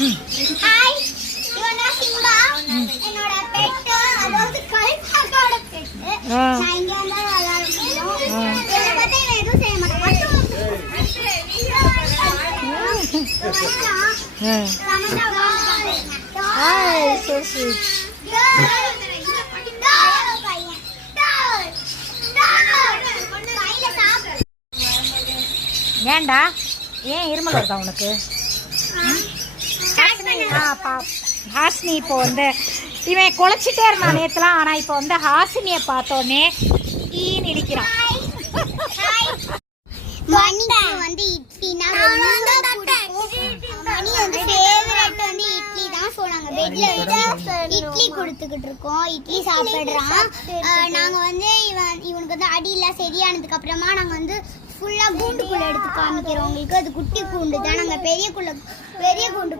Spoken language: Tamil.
ஹாய், இவன் தான் சிம்பா. என்னோட பெட். அதாவது கல்பாக்கோட பெட். நான் இங்க வந்து விளையாடுறோம். இதை பத்தி இவன் எதுவும் செய்ய மாட்டான். Hi, so sweet. ஏண்டா ஏன் இருமல் வருதா உனக்கு? ஹாசினி இப்போ வந்து இவன் குலைச்சிட்டே இருந்தான் நேற்றுலாம். ஆனால் இப்போ வந்து ஹாசினியை பார்த்தோன்னே ஈன்னு இடிக்கிறான். மணிக்கு வந்து இட்லினா ரொம்ப பிடிக்கும். மணி வந்து ஃபேவரட் வந்து இட்லி தான். ஸோ நாங்கள் பெட்ல வச்சு இட்லி கொடுத்துக்கிட்டு இருக்கோம். இட்லி சாப்பிட்றான். நாங்கள் வந்து இவனுக்கு வந்து அடியில் சரியானதுக்கு அப்புறமா நாங்கள் வந்து ஃபுல்லாக கூண்டுக்குள்ளே எடுத்து காமிக்கிறோம் உங்களுக்கு. அது குட்டி கூண்டு தான். நாங்கள் பெரிய கூண்டு